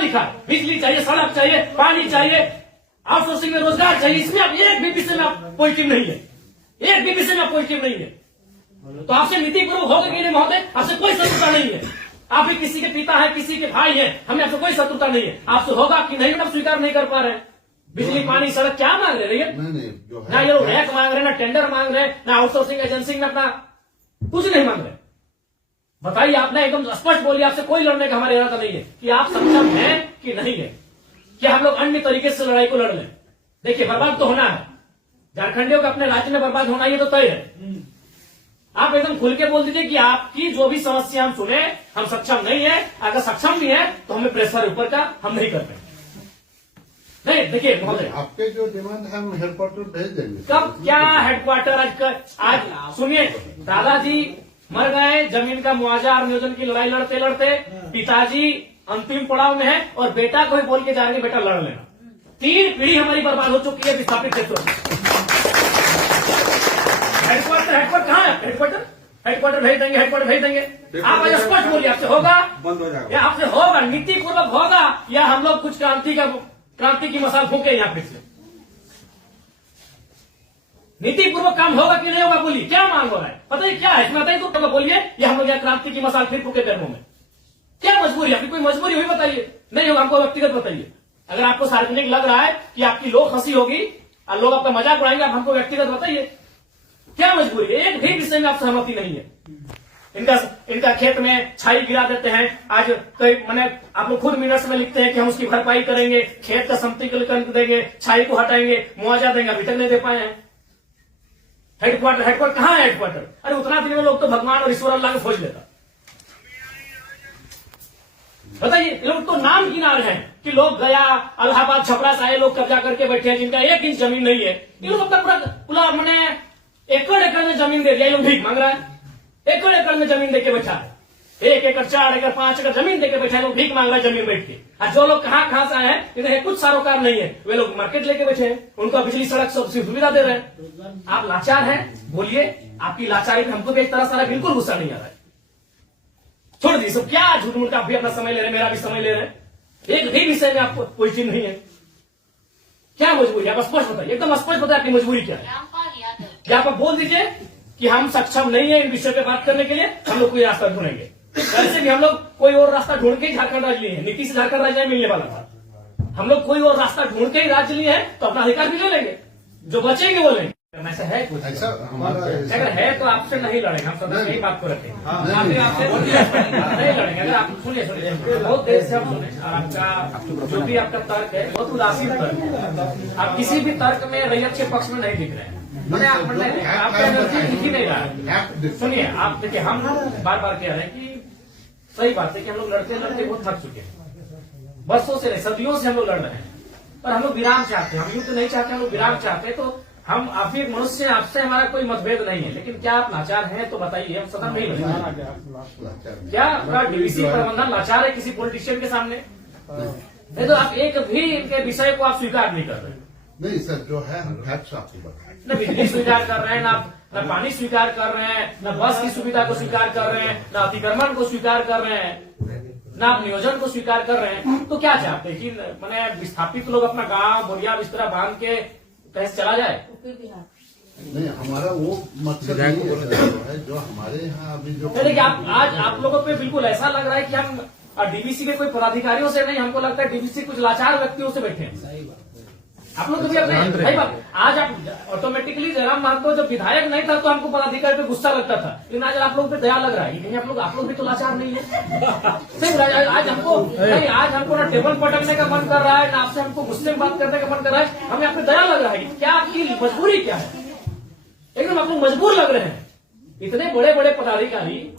लिखा है? बिजली चाहिए, सड़क चाहिए, पानी चाहिए, आउटसोर्सिंग में रोजगार चाहिए, इसमें आप एक भी विषय में आप पॉजिटिव नहीं है, एक भी विषय में आप पॉजिटिव नहीं है। तो आपसे नीतिपूर्वक होगा कि नहीं महोदय? आपसे कोई शत्रुता नहीं है, आप भी किसी के पिता है, किसी के भाई है, हमें आपसे कोई शत्रुता नहीं है। आपसे होगा कि नहीं आप स्वीकार नहीं कर पा रहे हैं। बिजली पानी सड़क क्या मांग रहे हैं? ना ये लोग रैक मांग रहे, ना टेंडर मांग रहे, ना आउटसोर्सिंग एजेंसी में अपना कुछ नहीं मांग रहे। बताइए, आपने एकदम स्पष्ट बोलिए, आपसे कोई लड़ने का हमारा इरादा नहीं है कि आप सक्षम हैं कि नहीं है, कि हम लोग अन्य तरीके से लड़ाई को लड़ लें। देखिए, बर्बाद तो होना है, झारखंडियों का अपने राज्य में बर्बाद होना ये तो तय है। आप एकदम खुल के बोल दीजिए कि आपकी जो भी समस्या हम सुने, हम सक्षम नहीं है। अगर सक्षम भी है तो हमें प्रेशर ऊपर का हम नहीं करते। नहीं, देखिए महोदय, आपके जो डिमांड है हम हेडक्वार्टर भेज देंगे। कब क्या हेडक्वार्टर? आज सुनिए, दादाजी मर गए, जमीन का मुआवजा और नियोजन की लड़ाई लड़ते लड़ते पिताजी अंतिम पड़ाव में है और बेटा को ही बोल के जा रहे बेटा लड़ लेना। 3 पीढ़ी हमारी बर्बाद हो चुकी है विस्थापित क्षेत्रों में। हेडक्वार्टर कहाँ है? हेडक्वार्टर भेज देंगे, हेडक्वार्टर भेज देंगे। आप आज स्पष्ट बोलिए, आपसे होगा बंद हो जाएगा, या आपसे होगा नीतिपूर्वक होगा, या हम लोग कुछ क्रांति की मसाल फूके यहाँ पे से? नीतिपूर्वक काम होगा कि नहीं होगा? बोलिए, क्या मांग हो रहा है? पता है क्या है इसमें? बताइए तो बोलिए, या हम लोग यहाँ क्रांति की मसाल फिर फूके कर्मों में? क्या मजबूरी? आपकी कोई मजबूरी हुई बताइए। नहीं होगा, हमको व्यक्तिगत बताइए। अगर आपको सार्वजनिक लग रहा है कि आपकी लोग हंसी होगी और लोग आपका मजाक उड़ाएंगे, आप हमको व्यक्तिगत बताइए, क्या मजबूरी? एक भी विषय में आप सहमति नहीं है। इनका खेत में छाई गिरा देते हैं। आज कई मैंने आप लोग खुद मिनट्स में लिखते हैं कि हम उसकी भरपाई करेंगे, खेत का समतलीकरण देंगे, छाई को हटाएंगे, मुआवजा देंगे, अभी तक नहीं दे पाए हैं। हेडक्वार्टर कहाँ है? हेडक्वार्टर अरे उतना दिन में लोग तो भगवान और ईश्वर अल्लाह को खोज लेता। बताइए, लोग तो नाम गिना रहे हैं कि लोग गया, इलाहाबाद, छपरा से आए लोग कब्जा करके बैठे हैं, जिनका 1 इंच जमीन नहीं है। ये लोग अपना पूरा मैंने एकड़ में जमीन दे दिया, ये लोग भीख मांग रहा है। एकड़ में जमीन देके बैठा है, 1 एकड़, 4 एकड़, 5 एकड़ जमीन देके बैठा है, लोग भीख मांग रहा है जमीन बैठ के। और जो लोग कहाँ से आए हैं, इन्हें कुछ सारोकार नहीं है, वे लोग मार्केट लेके बैठे हैं, उनको बिजली सड़क सब सुविधा दे रहे हैं। आप लाचार हैं, बोलिए, आपकी लाचारी में हमको भी एक तरह से बिल्कुल गुस्सा नहीं आ रहा है। छोड़ दीजिए सब, क्या झूठ मूठ आप भी अपना समय ले रहे हैं, मेरा भी समय ले रहे हैं। एक भी विषय में आपको कोई चीज नहीं है। क्या मजबूरी? आप स्पष्ट बताइए, एकदम स्पष्ट बताइए आपकी मजबूरी क्या है। क्या आप बोल दीजिए कि हम सक्षम नहीं है इन विषय पे बात करने के लिए, हम लोग कोई रास्ता ढूंढेंगे। वैसे भी हम लोग कोई और रास्ता ढूंढ के ही झारखंड राज्य लिए हैं, नीति से झारखंड राज्य मिलने वाला था। हम लोग कोई और रास्ता ढूंढ के ही राज्य लिए हैं, तो अपना अधिकार भी ले लेंगे, जो बचेंगे वो लेंगे। ऐसा है कुछ? ऐसा हमारा अगर है तो आपसे नहीं लड़ेंगे, हम सदन में ही बात को रखेंगे। आपसे नहीं लड़ेंगे। अगर आप सुनिए बहुत देर से हम सुने, और आपका जो भी आपका तर्क है बहुत उदासीन तर्क है। आप किसी भी तर्क में रैयत के पक्ष में नहीं दिख रहे हैं। आपका एनर्जी दिख ही नहीं रहा है। सुनिए, आप देखिए, हम बार बार कह रहे हैं कि सही बात है कि हम लोग लड़ते लड़ते बहुत थक चुके हैं, बरसों से नहीं, सदियों से हम लोग लड़ रहे हैं, पर हम लोग विराम चाहते हैं। हम युद्ध नहीं चाहते, हम लोग विराम चाहते हैं। तो हम आप भी एक मनुष्य हैं, आपसे हमारा कोई मतभेद नहीं है, लेकिन क्या आप लाचार हैं तो बताइए, हम सदन में ही लड़ेंगे। क्या आपका डीवीसी प्रबंधन लाचार है किसी पॉलिटिशियन के सामने? नहीं तो आप एक भी इनके विषय को आप स्वीकार नहीं कर रहे। नहीं सर, जो है हम फैक्ट्स आपको बताएं। न बिजली स्वीकार कर रहे हैं, न पानी स्वीकार कर रहे हैं, न बस की सुविधा को स्वीकार कर रहे हैं, न अतिक्रमण को स्वीकार कर रहे हैं, न आप नियोजन को स्वीकार कर रहे हैं। तो क्या चाहते हैं कि मैंने विस्थापित लोग अपना गांव बोरिया बिस्तरा बांध के कहीं चला जाए? नहीं, हमारा वो मकसद नहीं है जो हमारे यहाँ अभी जो देखिए, आज आप लोगों पे बिल्कुल ऐसा लग रहा है कि हम डीवीसी के कोई पदाधिकारियों से नहीं, हमको लगता है डीवीसी कुछ लाचार व्यक्तियों से बैठे हैं। आप लोग तो भी अपने भाई बात, आज आप ऑटोमेटिकली जयराम महतो जब विधायक नहीं था तो हमको पदाधिकारी पे गुस्सा लगता था, लेकिन आज आप लोग पे दया लग रहा है। कहीं आप लोग भी तो लाचार नहीं है। आज हमको नहीं, आज हमको ना टेबल पटकने का मन कर रहा है, ना आपसे हमको गुस्से में बात करने का मन कर रहा है। हमें आप पे दया लग रहा है। क्या आपकी मजबूरी क्या है? एकदम आप लोग मजबूर लग रहे हैं। इतने बड़े बड़े पदाधिकारी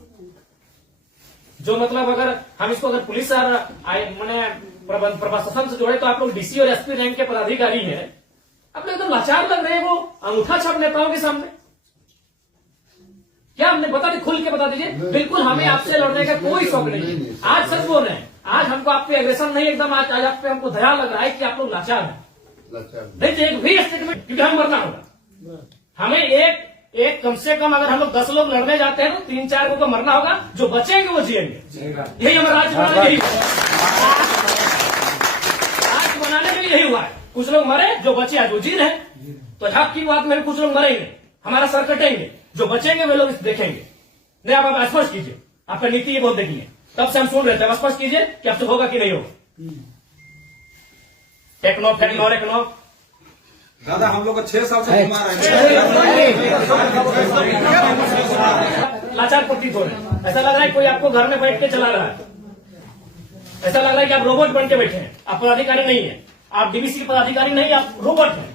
जो मतलब अगर हम इसको अगर पुलिस मैंने प्रशासन से जोड़े तो आप लोग डीसी और एसपी रैंक के पदाधिकारी हैं, आप लोग एकदम लाचार लग रहे हैं वो अंगूठा छाप नेताओं के सामने। क्या हमने बता दी, खुल के बता दीजिए। बिल्कुल हमें आपसे लड़ने का कोई शौक नहीं है। आज सच बोल रहे हैं, आज हमको आप पे एग्रेशन नहीं, एकदम आज आप पे हमको दया लग रहा है कि आप लोग लाचार हैं। नहीं तो एक भी स्टेटमेंट, क्योंकि हम मरना होगा। हमें एक कम से कम अगर हम लोग 10 लोग लड़ने जाते हैं तो 3-4 को मरना होगा, जो बचेंगे वो जिएंगे। यही हमारा राज्य बनाने की कुछ लोग मरे, जो बचे आज वो जी रहे। तो हक की बात में कुछ लोग मरेंगे, हमारा सर कटेंगे, जो बचेंगे वे लोग इसे देखेंगे। नहीं, आप स्पष्ट कीजिए, आपका नीति ये बहुत देखी है, तब से हम सुन रहे थे। आप स्पष्ट कीजिए कि आपसे होगा कि नहीं होगा। टेक्नो फेक्नो रेक्नो दादा हम लोग को 6 साल से घुमा रहे हैं। लाचार प्रतीत हो रहे हैं। ऐसा लग रहा है कोई आपको घर में बैठ के चला रहा है। ऐसा लग रहा है कि आप रोबोट बन के बैठे हैं। आप पदाधिकारी नहीं है, आप डीवीसी के पदाधिकारी नहीं, आप रोबोट हैं।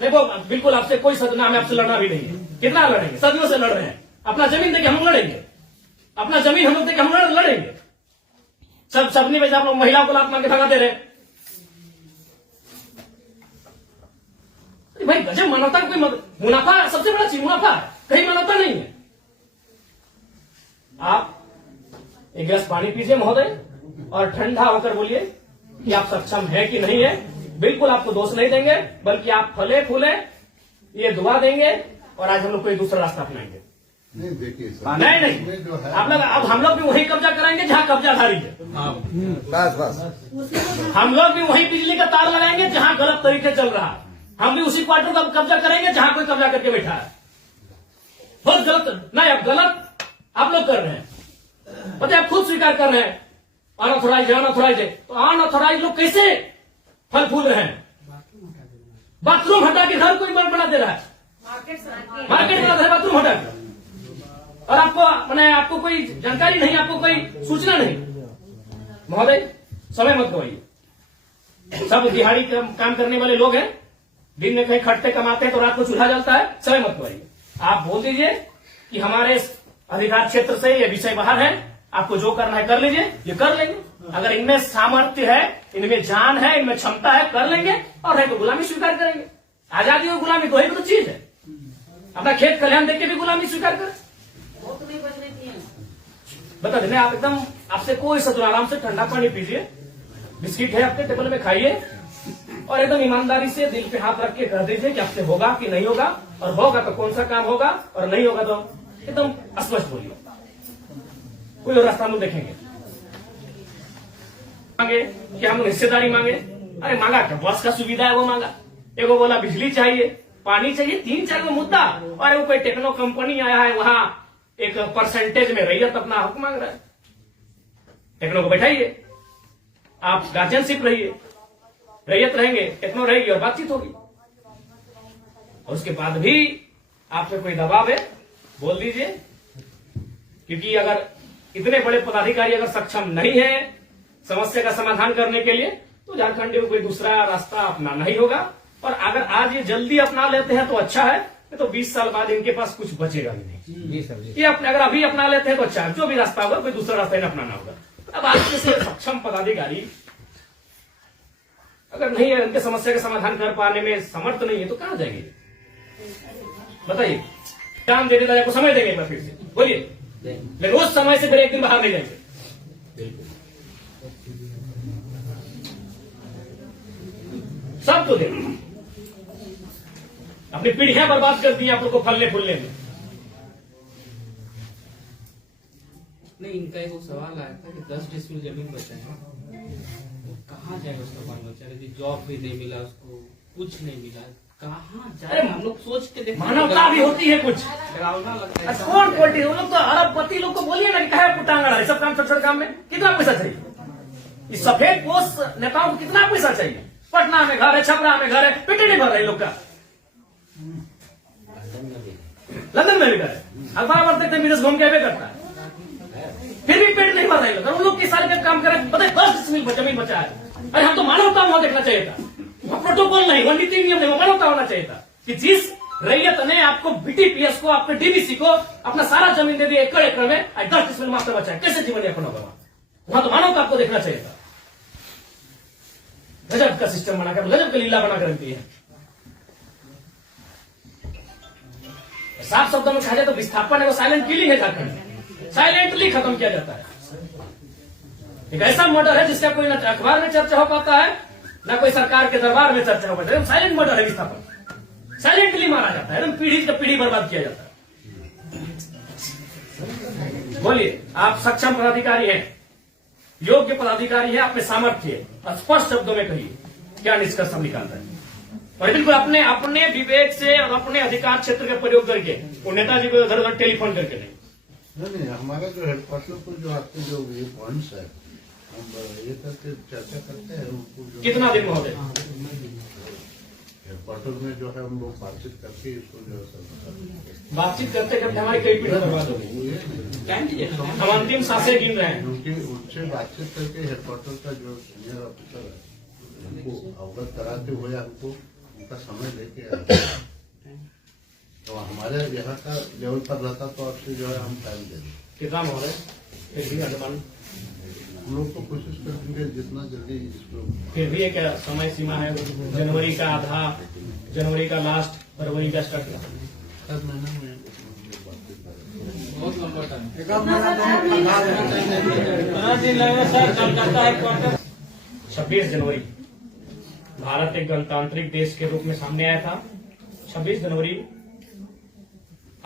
देखो बिल्कुल आपसे कोई सदना, हमें आपसे लड़ना भी नहीं है। कितना लड़ेंगे, सदियों से लड़ रहे हैं। अपना जमीन देके हम लड़ेंगे, अपना जमीन हम लोग देके हम लड़ेंगे। सबने वजह आप लोग महिलाओं को लात मार के भगा दे रहे। भाई गजब, मानवता का कोई मुनाफा सबसे बड़ा चीज मुनाफा है, कहीं मानवता नहीं है। आप एक गिलास पानी पीजिए महोदय, और ठंडा होकर बोलिए कि आप सक्षम है कि नहीं है। बिल्कुल आपको दोष नहीं देंगे, बल्कि आप फले फूले ये दुआ देंगे, और आज हम लोग कोई दूसरा रास्ता अपनाएंगे। नहीं देखिए सर, नहीं जो है आप लोग, अब हम लोग भी वही कब्जा कराएंगे जहां कब्जाधारी है। हम लोग भी वही बिजली का तार लगाएंगे जहां गलत तरीके चल रहा है। हम भी उसी क्वार्टर का कब्जा करेंगे जहां कोई कब्जा करके बैठा है। बहुत गलत, नहीं अब गलत आप लोग कर रहे हैं, पता है, आप खुद स्वीकार कर रहे हैं। अनऑथोराइज है, अनऑथोराइज है, तो अनऑथोराइज लोग कैसे फल फूल रहे हैं? बाथरूम हटा के घर कोई बना दे रहा है, मार्केट बना दे रहा है बाथरूम हटा के, और आपको मैंने आपको कोई जानकारी नहीं, आपको कोई सूचना नहीं। महोदय समय मत गवाइए। सब दिहाड़ी काम करने वाले लोग हैं, दिन में कहीं खटते कमाते हैं तो रात को चूल्हा जलता है। समय मत गवाइए। आप बोल दीजिए कि हमारे अधिकार क्षेत्र से ये विषय बाहर है, आपको जो करना है कर लीजिए, ये कर लेंगे। अगर इनमें सामर्थ्य है, इनमें जान है, इनमें क्षमता है, कर लेंगे, और है तो गुलामी स्वीकार करेंगे। आजादी और गुलामी दो ही तो चीज है। अपना खेत खलिहान देख के भी गुलामी स्वीकार करें, बता देने। आप एकदम, आपसे कोई सदुर, आराम से ठंडा पानी पीजिए, बिस्किट है आपके टेबल में खाइए, और एकदम ईमानदारी से दिल पे हाथ रख के कह दीजिए कि आपसे होगा कि नहीं होगा, और होगा तो कौन सा काम होगा, और नहीं होगा तो एकदम स्पष्ट बोलिए। कोई और रास्ता हम देखेंगे। मांगे कि हम हिस्सेदारी मांगे, अरे मांगा क्या, बस का सुविधा है वो मांगा। एगो बोला बिजली चाहिए, पानी चाहिए, 3-4 मुद्दा, और वो कोई टेक्नो कंपनी आया है, वहां एक परसेंटेज में रैयत अपना हक मांग रहा है। टेक्नो को बैठाइए, आप गार्जियनशिप रहिए, रैयत रहेंगे, टेक्नो रहेगी, और बातचीत होगी। और उसके बाद भी आप पे कोई दबाव है, बोल दीजिए। क्योंकि अगर इतने बड़े पदाधिकारी अगर सक्षम नहीं है समस्या का समाधान करने के लिए, तो झारखंड को कोई दूसरा रास्ता अपनाना ही होगा। और अगर आज ये जल्दी अपना लेते हैं तो अच्छा है, तो 20 साल बाद इनके पास कुछ बचेगा भी नहीं। ये अगर अभी अपना लेते हैं तो अच्छा है, जो भी रास्ता होगा कोई दूसरा रास्ता इन्हें अपनाना होगा। अब आज जैसे सक्षम पदाधिकारी अगर नहीं है, उनके समस्या का समाधान कर पाने में समर्थ नहीं है, तो कहां जाएंगे बताइए। जान दे देता, आपको समय देंगे एक बार फिर से, बोलिए। लेकिन रोज समय से फिर एक दिन बाहर नहीं जाएंगे। सब तो देंगे, अपनी पीढ़ियां बर्बाद कर दी आप लोग को फलने फूलने में। नहीं, इनका एक सवाल आया था कि 10 डेसिबल जमीन बचा है, वो कहाँ जाएगा उसका बाल बच्चा? यदि जॉब भी नहीं मिला उसको, कुछ नहीं मिला, कहाँ जाए? हम लोग सोच के देखते, मानवता भी होती है कुछ, डरावना लगता है। कौन क्वालिटी, वो लोग तो अरबपति लोग को बोलिए ना कि कहा कुटांगड़ा है, सब काम छोटे छोटे काम में कितना पैसा चाहिए? इस सफेद पोष नेताओं को कितना पैसा चाहिए? पटना में घर है, छपरा में घर है, पेट नहीं भर रहा है लोग का। लंदन में भी घर है, अखबार पढ़ते थे, विदेश घूम के भी करता है, फिर भी पेट नहीं भर रहे लोग। उन लोग किस सारे काम करें, पता है 10 डेसिबल जमीन बचा है। अरे हम तो मानवता वहां देखना चाहिए था, वहां प्रोटोकॉल नहीं, वहां नीति नियम नहीं, वो मानवता होना चाहिए था कि जिस रैयत ने आपको बीटीपीएस को, आपके डीवीसी को अपना सारा जमीन दे दिया एकड़ एकड़ में, 10 डेसिबल मात्र बचा है, कैसे जीवन यापन होगा? वहां तो मानवता आपको देखना चाहिए था। गजब का सिस्टम बनाकर, गजब का लीला बनाकर रखती है। साफ शब्दों में कहा जाए तो विस्थापन है, वो साइलेंट किलिंग है झारखंड में, साइलेंटली खत्म किया जाता है। एक ऐसा मर्डर है जिसका कोई न अखबार में चर्चा हो पाता है, न कोई सरकार के दरबार में चर्चा हो पाता है। साइलेंट मर्डर है विस्थापन, साइलेंटली मारा जाता है, एकदम पीढ़ी से पीढ़ी बर्बाद किया जाता है। बोलिए, आप सक्षम पदाधिकारी हैं, योग्य पदाधिकारी है, आप में सामर्थ्य है, स्पष्ट शब्दों में कहिए क्या निष्कर्ष हम निकाल रहे हैं? और बिल्कुल अपने अपने विवेक से और अपने अधिकार क्षेत्र का प्रयोग करके वो नेताजी को उधर उधर टेलीफोन करके नहीं। हमारा जो हेडक्वार्टर को जो आपके जो ये पॉइंट्स है हम ये करके चर्चा करते हैं उनको जो कितना दिन महोदय? हेडक्वार्टर में जो है हम लोग बातचीत करके इसको जो है सब बातचीत करते करते हमारी कई पीढ़ी बर्बाद हो गई। टाइम दीजिए, हम अंतिम सांसें गिन रहे हैं। क्योंकि उनसे बातचीत करके हेडक्वार्टर का जो सीनियर ऑफिसर है उनको अवगत कराते हुए हमको उनका समय लेके आते हैं। तो हमारे यहाँ का लेवल पर रहता तो आपसे जो है हम टाइम दे दें। कितना महोदय? फिर भी अनुमान, हम लोग तो कोशिश करेंगे जितना जल्दी इसको। फिर भी एक समय सीमा है, जनवरी का आधा, जनवरी का लास्ट, फरवरी का स्टार्ट। हर महीने में बातचीत करेंगे। बहुत लंबा टाइम। 26 जनवरी भारत एक गणतांत्रिक देश के रूप में सामने आया था। 26 जनवरी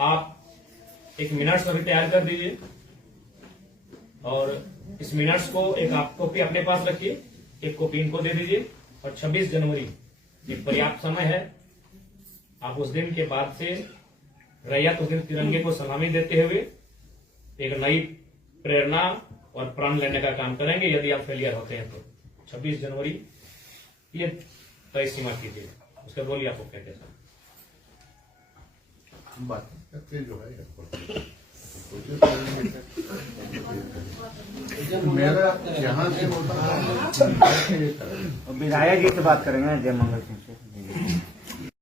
आप एक मिनट्स अभी तैयार कर दीजिए और इस मिनट्स को एक आप कॉपी अपने पास रखिए, एक कॉपी इनको दे दीजिए। और 26 जनवरी एक पर्याप्त समय है। आप उस दिन के बाद से रैयत उस दिन तिरंगे को सलामी देते हुए एक नई प्रेरणा और प्राण लेने का काम करेंगे। यदि आप फेलियर होते हैं तो 26 जनवरी ये तय सीमा कीजिए। उसके बोलिए आपको क्या कहते हैं? हम बात करके जो है कोशिश करेंगे। मेरा यहाँ से होता है विधायक जी से बात करेंगे जय मंगल सिंह।